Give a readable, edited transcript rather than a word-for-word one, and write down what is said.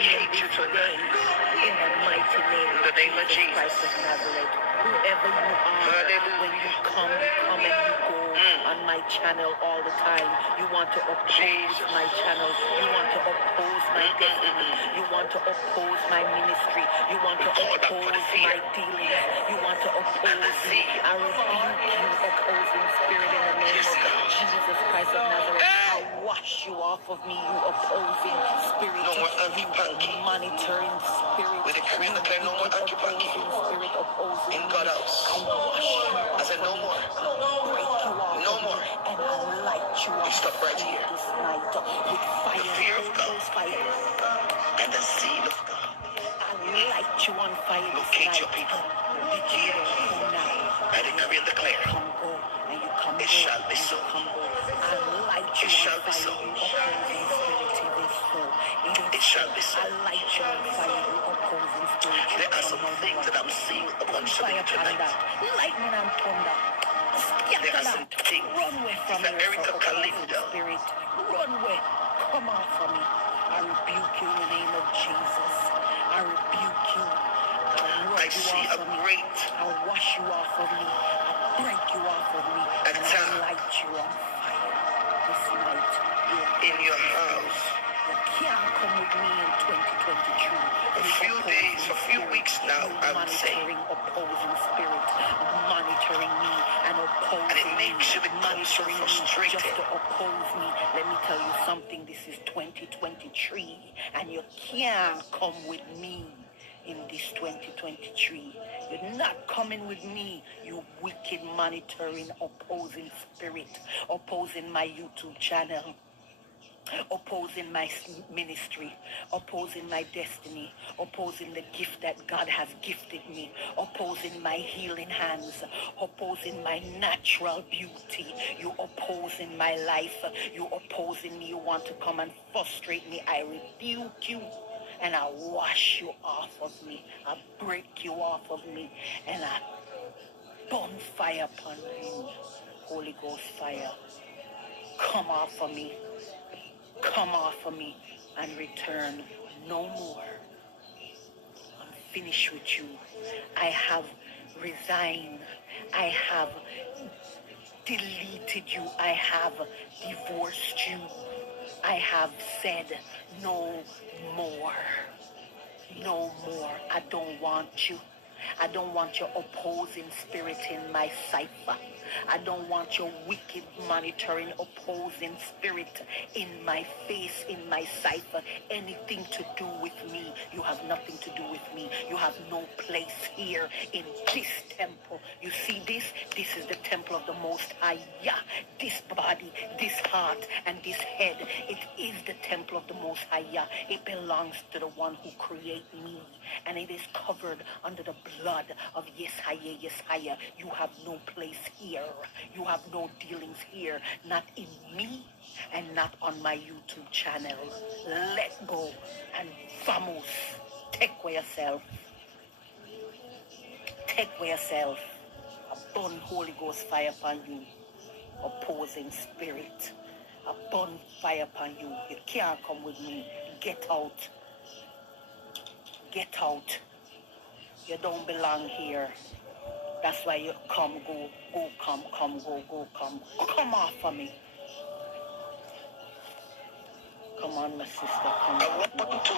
hatred tonight. In the mighty name In the name of Jesus Christ of Nazareth. Whoever you are, Hallelujah. when you come and you go on my channel all the time. You want to oppose my channel. You want to oppose my destiny. You want to oppose my ministry. You want to oppose my dealings. You want to oppose me. I rebuke you, opposing spirit, in the name of Jesus Christ of Nazareth. I wash you off of me, you opposing spirit. No more hanky-panky. Monitoring spirit. We decree and declare no more hanky-panky Spirit opposing in God's house. I wash you off. I said no more. Break you off. No more. And I'll light you You up. stop right here. This night with fire. The fear of God Fire. and the zeal of God. I'll light you on fire this Locate night. your people. Here, come now. I decree and declare. Come go, and you come It go, shall be and so. you come go. I'll light you It shall on be fire. so. You opposing spirit, it is so. It shall be so. I'll light you on fire. You opposing spirit. There are some things that I'm seeing upon some of you tonight. Lightning and thunder. There are some things. Run away from me, Erica Kalinda. spirit. Run away. Come out from me. I rebuke you in the name of Jesus. I rebuke you. I see a great I'll wash you off of me. I'll break you off of me. And I'll light you on fire this night. in your house. You can't come with me in 2022. A few days, a few weeks now, I would say. Opposing spirit, monitoring me and opposing And it makes you become so monitoring me frustrated. just to oppose me. Let me tell you something. This is 2023, and you can't come with me in this 2023. You're not coming with me, you wicked monitoring opposing spirit, opposing my YouTube channel, opposing my ministry, opposing my destiny, opposing the gift that God has gifted me, opposing my healing hands, opposing my natural beauty. You opposing my life, you opposing me. You want to come and frustrate me. I rebuke you. And I wash you off of me. I break you off of me. And I burn fire upon you. Holy Ghost fire. Come off of me. Come off of me. And return no more. I'm finished with you. I have resigned. I have deleted you. I have divorced you. I have said no more. No more. I don't want you. I don't want your opposing spirit in my cipher. I don't want your wicked monitoring opposing spirit in my face, in my cipher. Anything to do with me. You have nothing to do with me. You have no place here in this temple. You see this? This is the temple of the Most High. Yeah. This body, this heart, and this head. It is the temple of the Most High. Yeah. It belongs to the one who created me. And it is covered under the blood of Yeshaya, Yeshaya. You have no place here. You have no dealings here. Not in me and not on my YouTube channel. Let go and vamos. Take away yourself. Take away yourself. A burn Holy Ghost fire upon you. Opposing spirit. A burn fire upon you. You can't come with me. Get out. Get out. You don't belong here. That's why you come, go, come, go, come. Come off of me. Come on, my sister. Come on. I want to